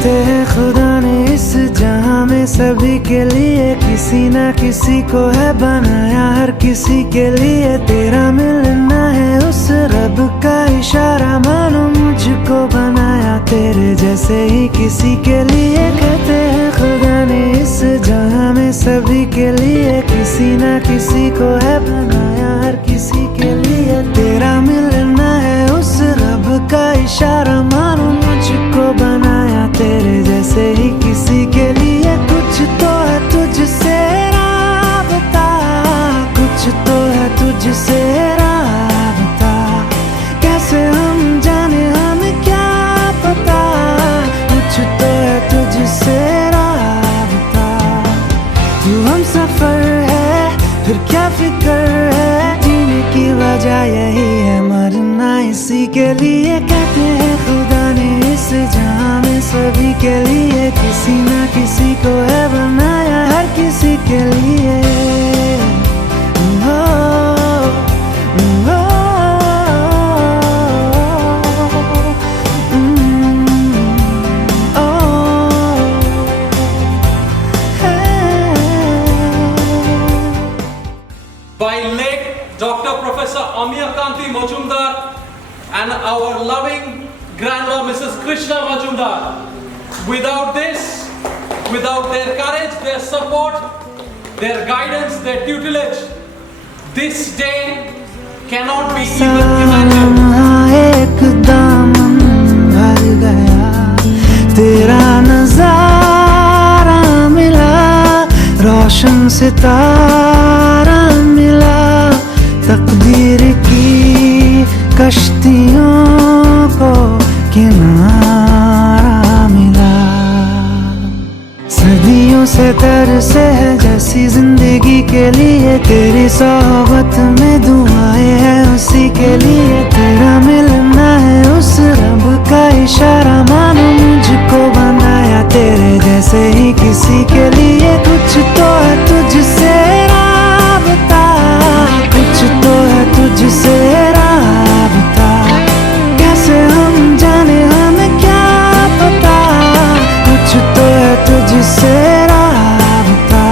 कहते हैं खुदा ने इस जहां में सभी के लिए किसी ना किसी को है बनाया, हर किसी के लिए तेरा मिलना है उस रब का इशारा, मानो मुझको बनाया तेरे जैसे ही किसी के लिए। कहते हैं खुदा ने इस जहां में सभी के लिए किसी ना किसी को है बनाया, हर किसी के लिए तेरा मिलना है उस रब का इशारा, मानो मुझको बनाया तेरे जैसे ही किसी के लिए। कुछ तो है तुझसे राबता, कुछ तो है तुझसे राबता, कैसे हम जाने हमें क्या पता, कुछ तो है तुझसे राबता। तू हम सफर है फिर क्या फिक्र है, जीने की वजह यही है मरना इसी के लिए। कहते हैं खुदा ने इस जहां में सभी के लिए किसी ना किसी को है बनाया, हर किसी के लिए। By late Dr. Professor Amir Kanti Majumdar and our loving grandma Mrs. Krishna Majumdar. Without this, without their courage, their support, their guidance, their tutelage, this day cannot be even imagined. एकदम भर गया तेरा नजारा मिला, रोशन सितारा मिला, तकदीर की कश्तियों को किनारा मिला। सदियों से तरसे है जैसी जिंदगी के लिए, तेरी सोहबत में दुआएं हैं उसी के लिए, तेरा मिलना है उस रब का इशारा, मानो मुझको बनाया तेरे जैसे ही किसी के लिए। कुछ तो है तुझसे राबता, कुछ तो है तुझसे राबता, कैसे हम जाने हमें क्या पता, कुछ तो है तुझसे राबता।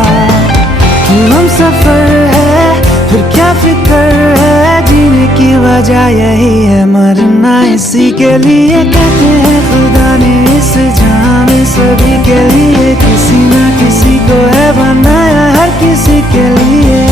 तू हम सफर है फिर क्या फिक्र है, जीने की वजह यही है मरना इसी के लिए। कहते हैं खुदा ने इस जहां में सभी के लिए किसी ना किसी को है बनाया, हर किसी के लिए।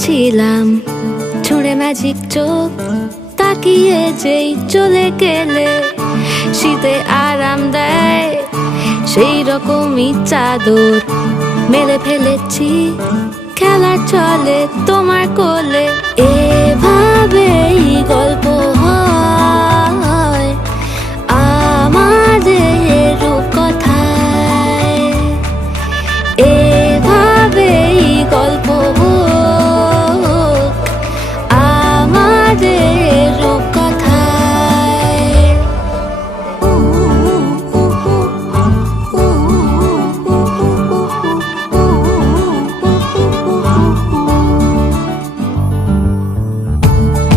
ছিলাম, ছুঁড়ে ম্যাজিক চোখ তাকিয়ে যেই চলে গেলে, শীতে আরাম দেয় সেই রকমই চাদর মেলে ফেলেছি, খেলা চলে তোমার কোলে। এভাবেই গল্প হয় আমাদের রূপকথায়, এভাবেই গল্প হোক আমাদের রূপকথায়।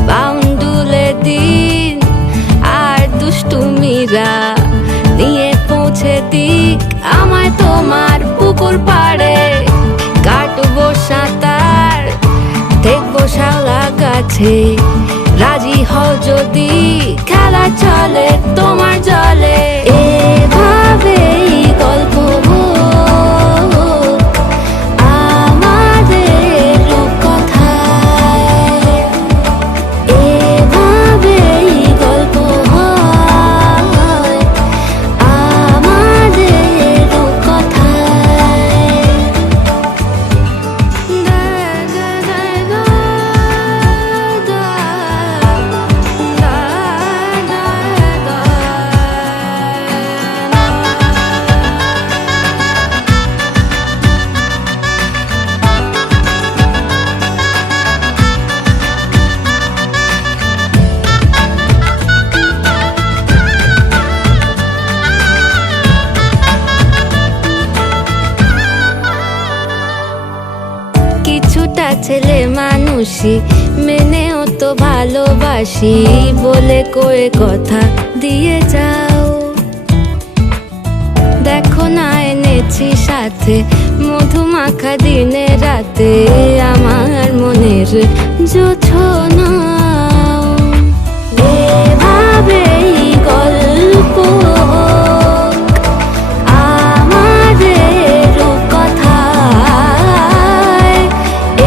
বাউন্ডুলে দিন আর দুষ্টুমিরা নিয়ে পৌঁছে দিক আমায় তোমার পুকুর পাড়ে, কাটবো সাঁতার দেখবো শাওলা গাছে, রাজি হও যদি খেলা চলে তোমার জলে। এভাবেই গল্প হোক আমাদের রূপকথায়, এভাবেই গল্প হয় আমাদের রূপকথায়। কিছুটা ছেলে মানুষই মেনেও তো ভালোবাসি, বলে কয়ে কথা দিয়ে যাও। দেখো না এনেছি সাথে মধুমাখা দিনে রাতে, আমার মনের জোছনা। এভাবেই গল্প হোক আমাদের রূপকথায়,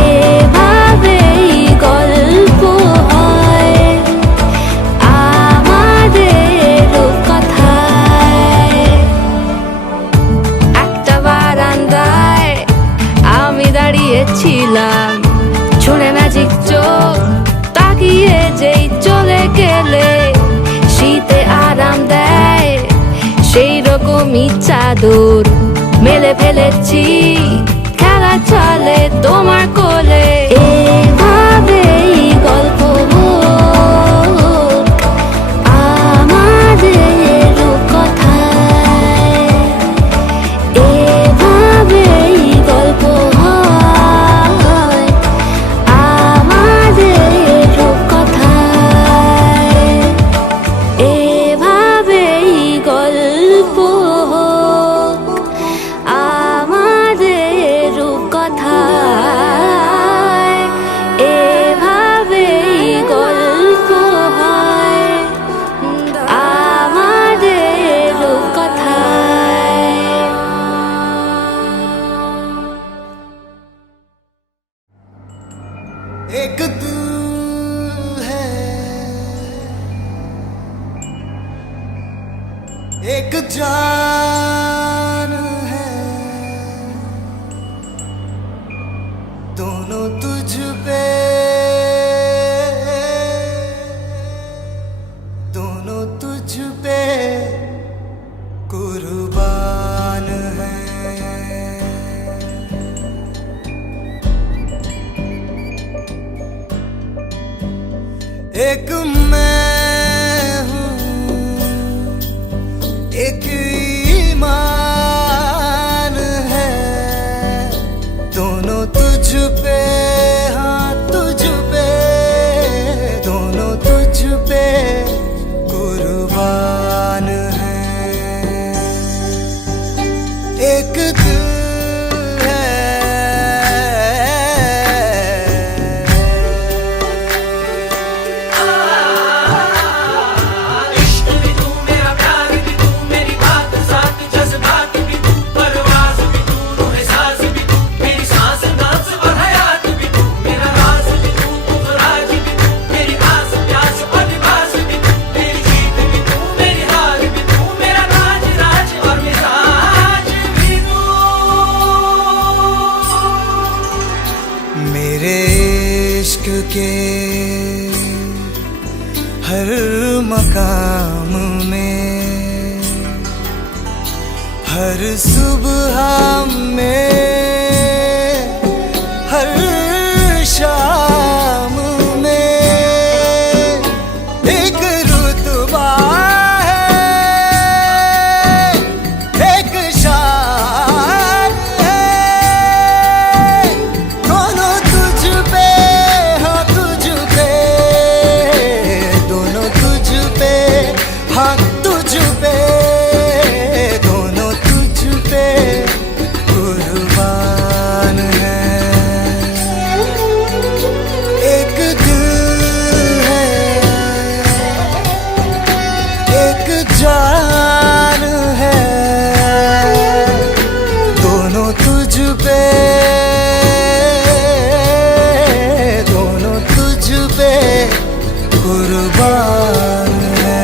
এভাবেই গল্প হয় আমাদের রূপকথায়। একটা বারান্দায় আমি দাঁড়িয়েছিলাম, ছুঁড়ে ম্যাজিক চোখ তাকিয়ে যেই চলে গেলে, শীতে আরাম দেয় সেই রকমই চাদর মেলে ফেলেছি, খেলা চলে তোমার কোলে। এভাবেই গল্প হোক আমাদের রূপকথায়, এভাবেই গল্প হয় আমাদের রূপকথায়, এভাবেই গল্প হোক আমাদের রূপকথায়, এভাবেই গল্প হয় আমাদের রূপকথায়। एक दिल है, एक जान है, दोनों तुझ पे, दोनों तुझ पे कुर्बान है। एक मैं हूँ, एक ईमान है, दोनों तुझ पे, हाँ तुझ पे, दोनों तुझ पे कुर्बान शाम में, हर सुबह में, हर शाम में एक रुतबा है, एक शान है। दोनों तुझ पे, हाँ तुझ पे, दोनों तुझ पे, हाँ तुझ पे, दोनों तुझ पे कुर्बान है। एक दिल है, एक जान है, दोनों तुझ पे, दोनों तुझ पे कुर्बान है।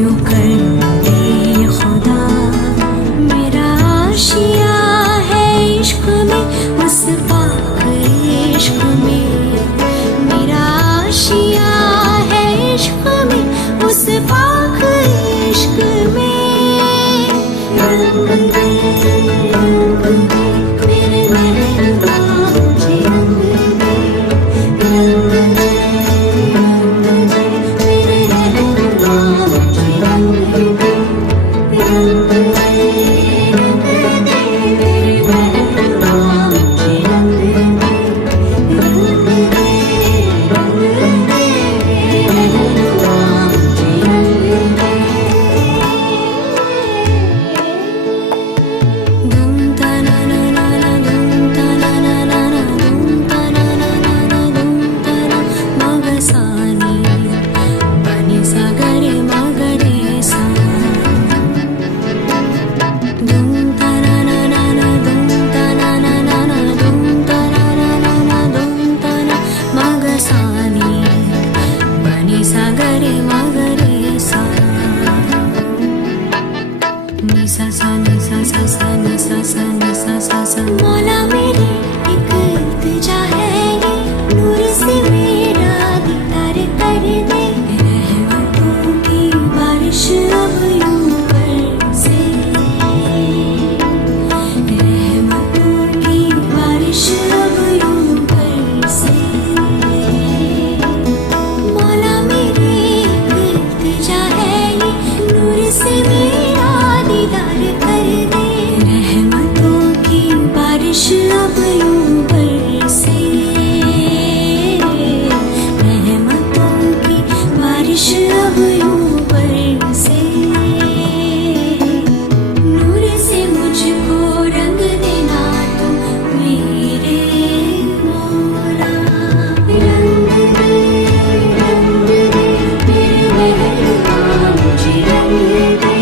यूं कर दे खुदा मेरा आशिया है इश्क में उस पाक इश्क में मेरा आशिया है इश्क में उस पाक इश्क में रंग दे मेरे महबूबा मुझे रंग दे रंग दे मेरे महबूबा मुझे रंग दे रंग दे मेरे महबूबा मुझे रंग दे रंग दे रंग दे मेरे महबूबा मुझे रंग दे धूम ता ना ना ना ना धूम ता ना ना ना ना धूम ता ना ना ना ना धूम ता ना मगसानी बनी सा गरे मगरे सा धूम ता ना ना ना ना धूम ता ना ना ना ना धूम ता ना ना ना ना धूम ता ना मगसानी बनी सा गरे मगरे सा नि सा सा नि सा सा सा नि सा सा नि सा सा सा मौला मेरी एक इल्तिजा है ये नूर से मेरा दीदार कर दे रहमतों की बारिश अब यूं बरसे रहमतों की बारिश अब यूं बरसे मौला मेरी एक इल्तिजा है ये नूर से मेरा दीदार कर दे रहमतों की बारिश अब यूं बरसे रहमतों की बारिश अब यूं बरसे नूर से मुझको रंग देना तू मेरे मौला रंग दे मेरे महबूबा मुझे रंग दे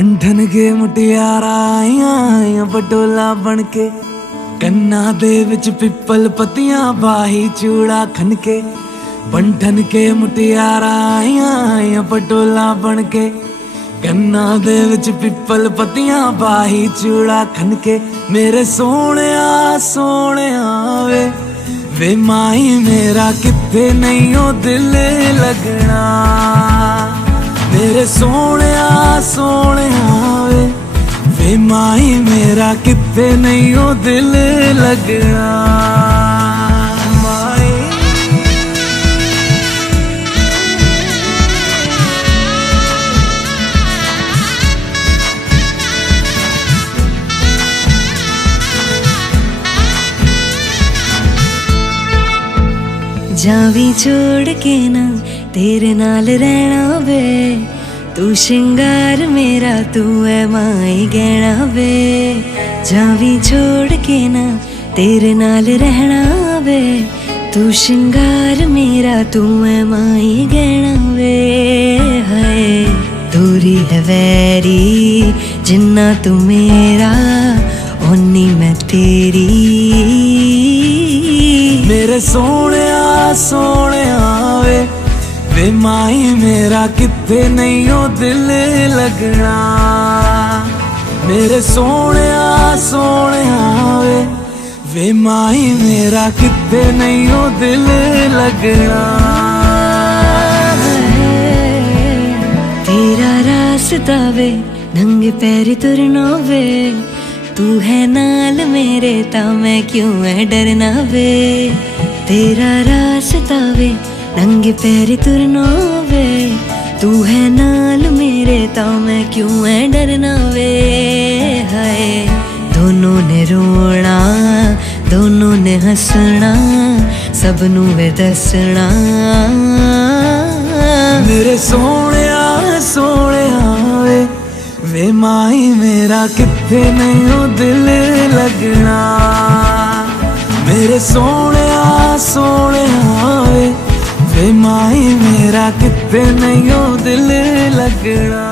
बंधन के मुटियारा आइया पटोला बन के, कन्ना दे विच पिपल पतियां बाही चूड़ा खनके। बंधन के मुटियारा आइया पटोला बन के, कन्ना दे विच पिपल पतियां बाही चूड़ा खनके। मेरे सोहणिया सोहणिया वे माई मेरा किथे नहीं ओ दिल लगना। मेरे सोहणिया सोहणिया वे माई मेरा किथे नहीं ओ दिल लगना। जावी छोड़ के ना तेरे नाल रहना वे, तू शिंगार मेरा तू है माई गहना वे। जावी छोड़ के ना तेरे नाल रहना वे, तू शिंगार मेरा तू है माई गहना वे। हाय दूरी है वैरी जिन्ना तू मेरा, ओनी मैं तेरी। मेरे सोहणिया सोहणिया वे माई मेरा किथे नहीं ओ दिल लगना। मेरे सोहणिया सोहणिया वे माई मेरा किथे नहीं ओ दिल लगना। तेरा रास्ता वे नंगे पैरी तुरना वे, तू है नाल मेरे ता मैं क्यों है डरना वे। तेरा रास्ता वे नंगे पैरी तुरना वे, तू है नाल मेरे ता मैं क्यों है डरना वे। हाय दोनों ने रोना दोनों ने हंसना, सबनू वे दसना। मेरे सोहणिया सोहणिया वे माई मेरा किथे नहीं ओ दिल लगना। मेरे सोहणिया सोहणिया वे माई मेरा किथे नहीं ओ दिल लगना।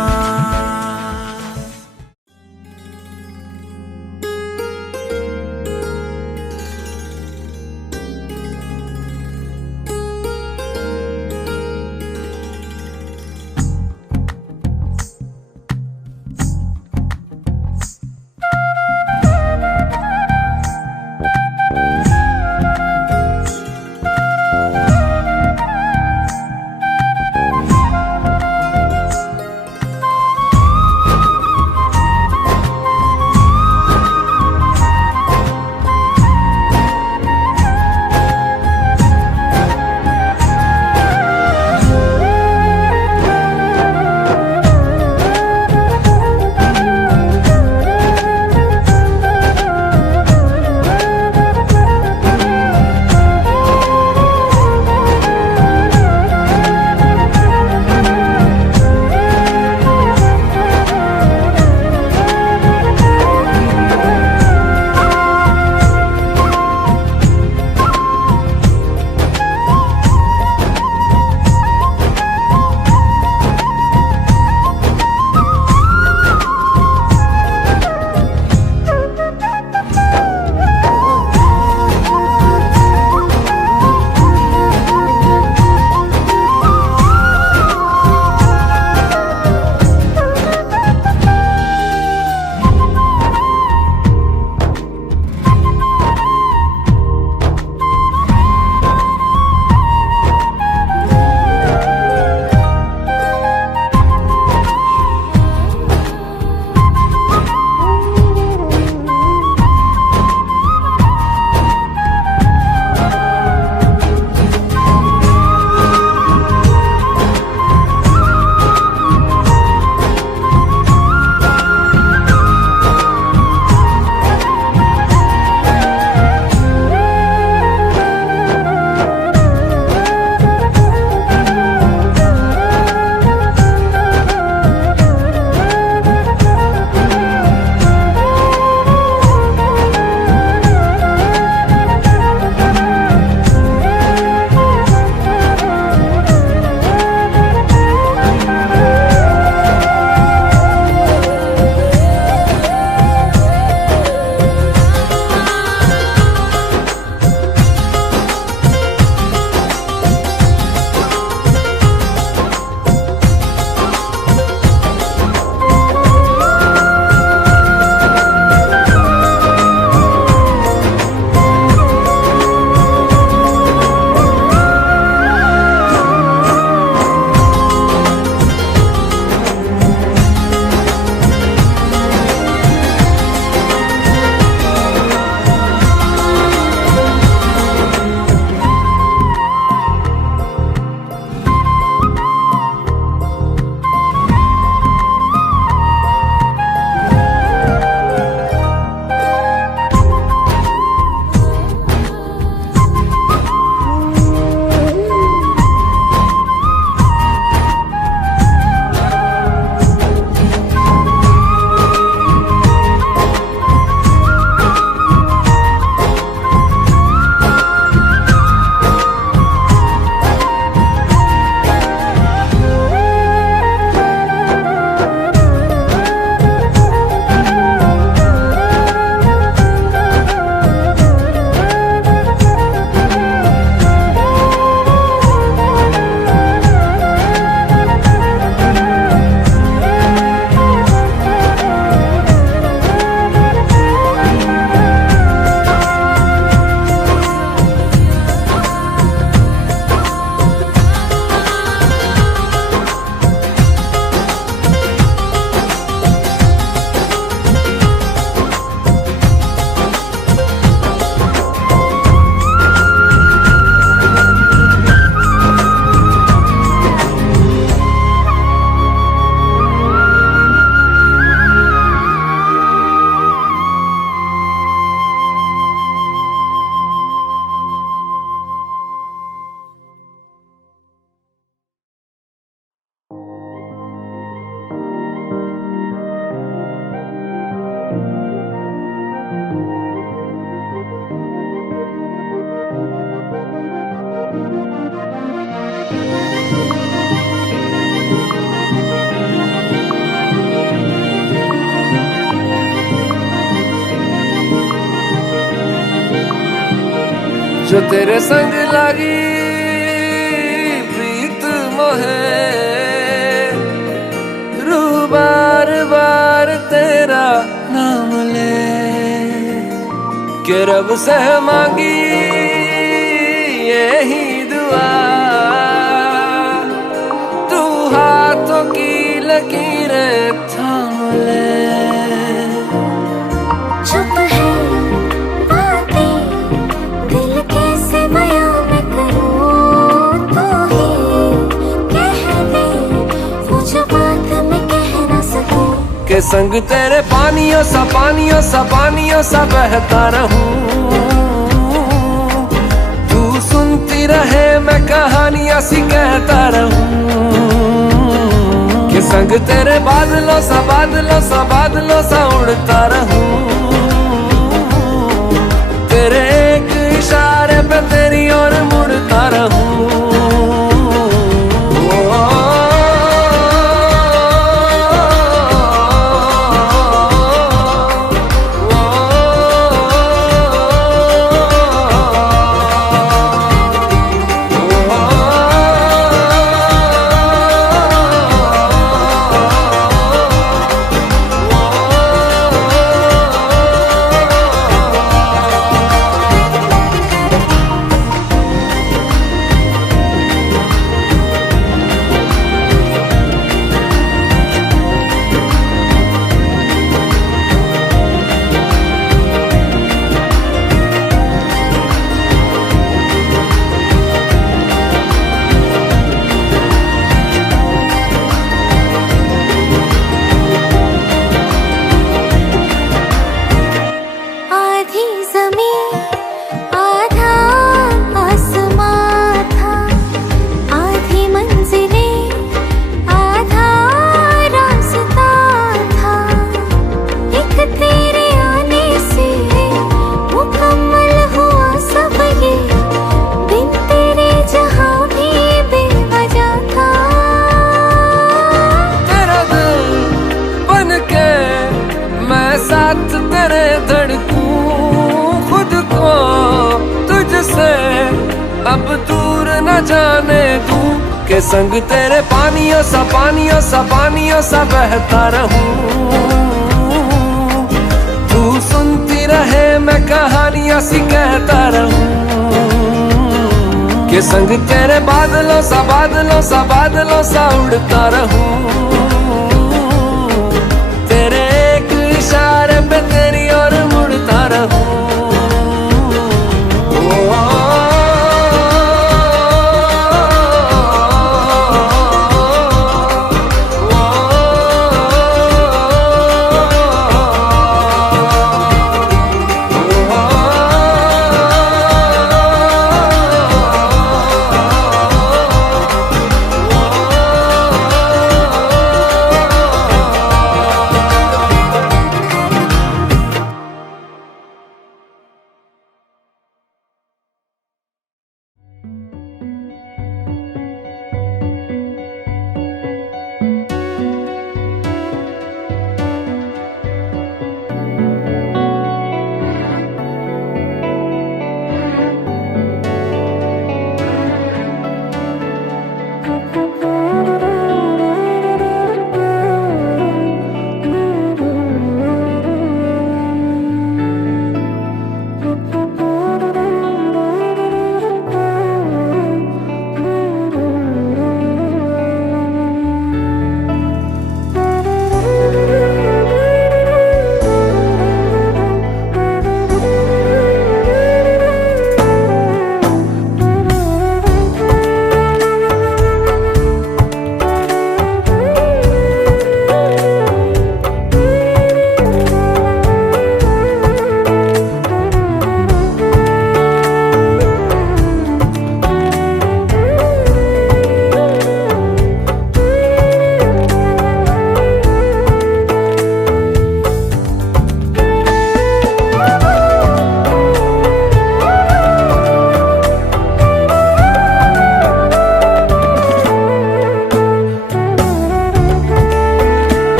जो तेरे संग लागी प्रीत मोहे, रू बार बार तेरा नाम ले के रब से मांगी यही दुआ, तू हाथों की लकीरें थाम ले। चुप है बातें दिल कैसे बयां मैं करूं, तू ही कह दे वो जो बात मैं कह ना सकूं। के संग तेरे पानियों सा पानियों सा पानियों सा बहता रहूं, तू सुनती रहे मैं कहानियां सी कहता रहूं। के संग तेरे बादलों सा बादलों सा बादलों सा उड़ता रहूं, तेरे एक इशारे पे तेरी ओर मुड़ता रहूं। साथ तेरे धड़कूं खुद को तुझसे अब दूर न जाने दूं, के संग तेरे पानियों सा पानियों सा पानियों सा बहता रहूं, तू सुनती रहे मैं कहानियां सी कहता रहूं। के संग तेरे बादलों सा बादलों सा बादलों सा उड़ता रहूं, तेरे एक इशारे पे तेरी ओर मुड़ता रहूं।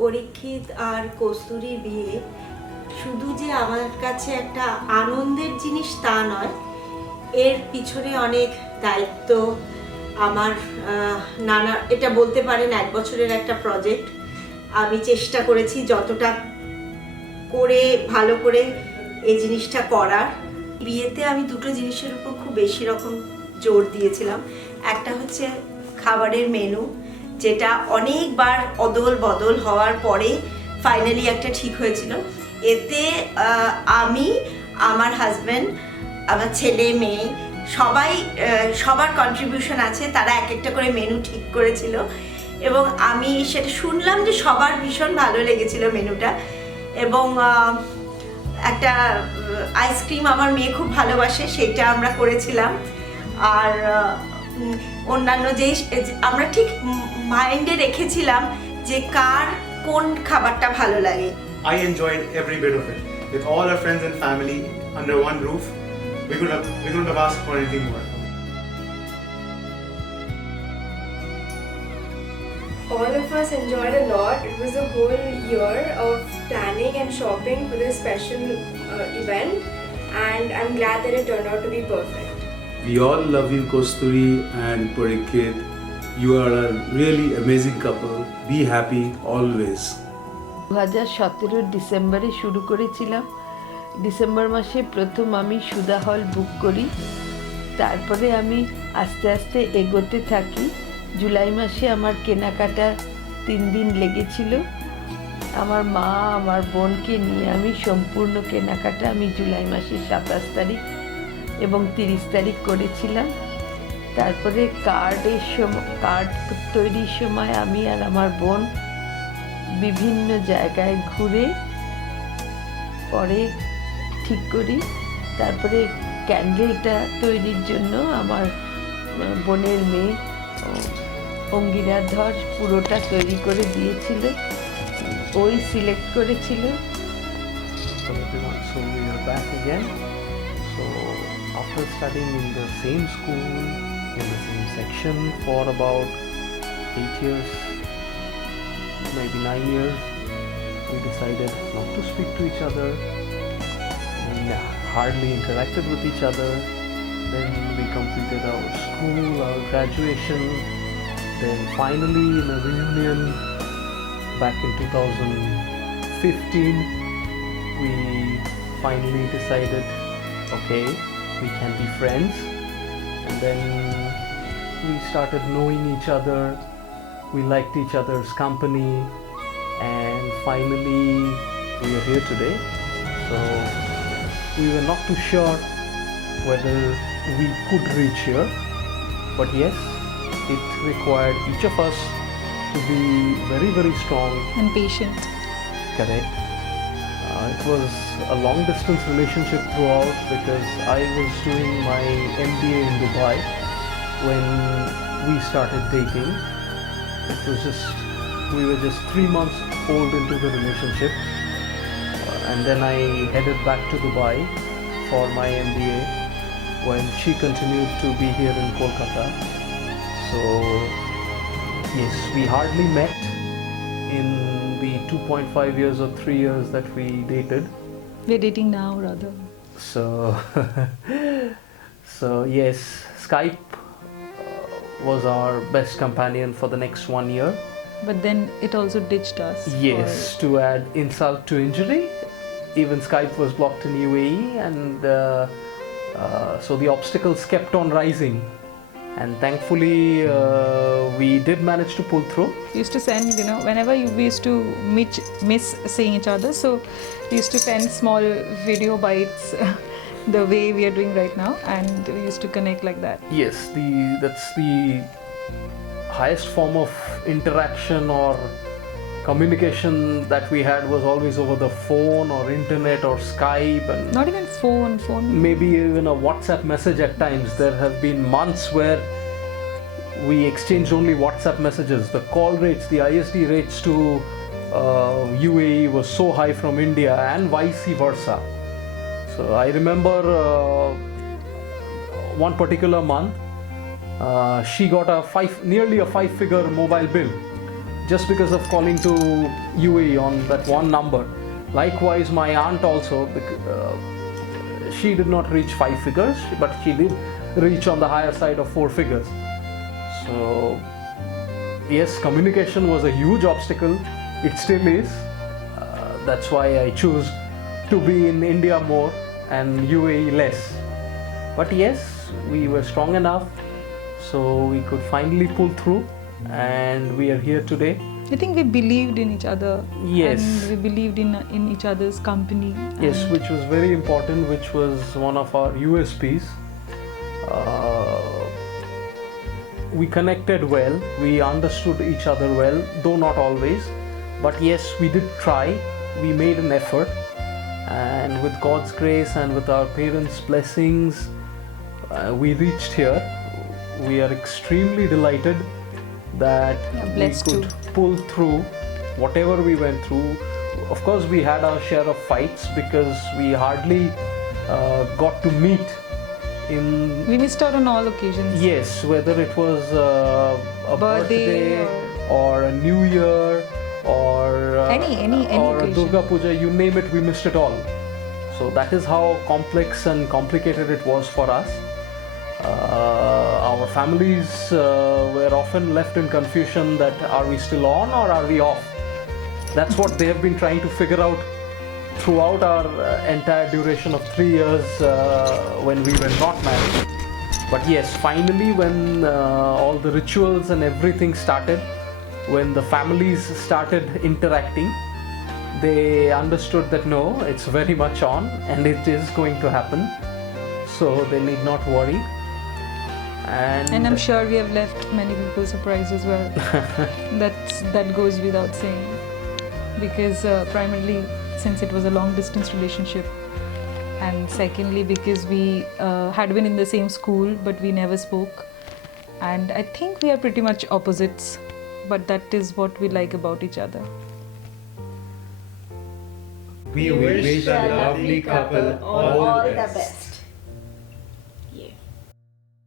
পরীক্ষিত আর কস্তুরীর বিয়ে শুধু যে আমার কাছে একটা আনন্দের জিনিস তা নয়, এর পিছনে অনেক দায়িত্ব। আমার নানা, এটা বলতে পারেন 1 বছরের একটা প্রজেক্ট। আমি চেষ্টা করেছি যতটা করে ভালো করে এই জিনিসটা করার। বিয়েতে আমি দুটো জিনিসের উপর খুব বেশি রকম জোর দিয়েছিলাম। একটা হচ্ছে খাবারের মেনু, যেটা অনেকবার অদল বদল হওয়ার পরে ফাইনালি একটা ঠিক হয়েছিল। এতে আমি, আমার হাজব্যান্ড, আমার ছেলে মেয়ে সবাই, সবার কন্ট্রিবিউশন আছে। তারা এক একটা করে মেনু ঠিক করেছিল এবং আমি সেটা শুনলাম যে সবার ভীষণ ভালো লেগেছিল মেনুটা। এবং একটা আইসক্রিম আমার মেয়ে খুব ভালোবাসে, সেটা আমরা করেছিলাম। আর অন্যান্য যে আমরা ঠিক মাইন্ডে রেখেছিলাম যে কার কোন খাবারটা ভালো লাগে। I enjoyed every bit of it. With all our friends and family under one roof, we couldn't have asked for anything more. All of us enjoyed a lot. It was a whole year of planning and shopping for this special event, and I'm glad that it turned out to be perfect. We all love you, Kosturi and Parikit. You are a really amazing couple. Be happy always. 2017 ডিসেম্বরে শুরু করেছিলাম। December মাসে প্রথম আমি সুধা হল বুক করি, তারপরে আমি আস্তে আস্তে এগোতে থাকি। জুলাই মাসে আমার কেনাকাটা 3 দিন লেগেছিল। আমার মা, আমার বোনকে নিয়ে আমি সম্পূর্ণ কেনাকাটা আমি জুলাই মাসের 27 তারিখ এবং 30 তারিখ করেছিলাম। তারপরে কার্ড তৈরির সময় আমি আর আমার বোন বিভিন্ন জায়গায় ঘুরে পরে ঠিক করি। তারপরে ক্যান্ডেলটা তৈরির জন্য আমার বোনের মেয়ে অঙ্গিরা ধর পুরোটা তৈরি করে দিয়েছিল, ওই সিলেক্ট করেছিল। So everyone, so we are back again. So after studying in the same school, in the same section for about 8 years, maybe 9 years, we decided not to speak to each other. We hardly interacted with each other. Then we completed our school, our graduation. Then finally in a reunion back in 2015, we finally decided, okay, we can be friends. And then we started knowing each other. We liked each other's company, and finally we are here today. So we were not too sure whether we could reach here, but yes, it required each of us to be very, very strong and patient. Correct. It was a long distance relationship throughout because I was doing my MBA in Dubai when we started dating. It was we were just 3 months old into the relationship, and then I headed back to Dubai for my MBA when she continued to be here in Kolkata. So yes, we hardly met in the 2.5 years or 3 years that we dated. We're dating now, rather. So yes, Skype was our best companion for the next 1 year. But then it also ditched us. Yes, to add insult to injury, even Skype was blocked in UAE, and so the obstacles kept on rising. And thankfully, we did manage to pull through. We used to send, whenever we used to miss seeing each other, so we used to send small video bites the way we are doing right now, and we used to connect like that. Yes, that's the highest form of interaction or communication that we had was always over the phone or internet or Skype, and not even phone. Maybe even a WhatsApp message at times. There have been months where we exchanged only WhatsApp messages. The call rates, the ISD rates to UAE was so high from India, and vice versa. So I remember one particular month, she got nearly a 5-figure mobile bill just because of calling to UAE on that one number. Likewise, my aunt also, she did not reach 5 figures, but she did reach on the higher side of 4 figures. So yes, communication was a huge obstacle. It still is. That's why I choose to be in India more and UAE less. But yes, we were strong enough, so we could finally pull through, and we are here today. I think we believed in each other. Yes. And we believed in each other's company. Yes, and which was very important, which was one of our USPs. We connected well, we understood each other well, though not always. But yes, we did try, we made an effort. And with God's grace and with our parents' blessings, we reached here. We are extremely delighted that we blessed could too. pull through whatever we went through. Of course, we had our share of fights because we hardly got to meet in. We missed out on all occasions. Yes, whether it was a Birthday or a New Year or Any or a occasion. Durga Puja, you name it, we missed it all. So that is how complex and complicated it was for us. Our families were often left in confusion that are we still on or are we off? That's what they have been trying to figure out throughout our entire duration of 3 years when we were not married. But yes, finally when all the rituals and everything started, when the families started interacting, they understood that no, it's very much on and it is going to happen. So they need not worry. And I'm sure we have left many people surprised as well. That goes without saying. Because primarily since it was a long distance relationship, and secondly because we had been in the same school but we never spoke, and I think we are pretty much opposites, but that is what we like about each other. We wish the lovely couple all the best.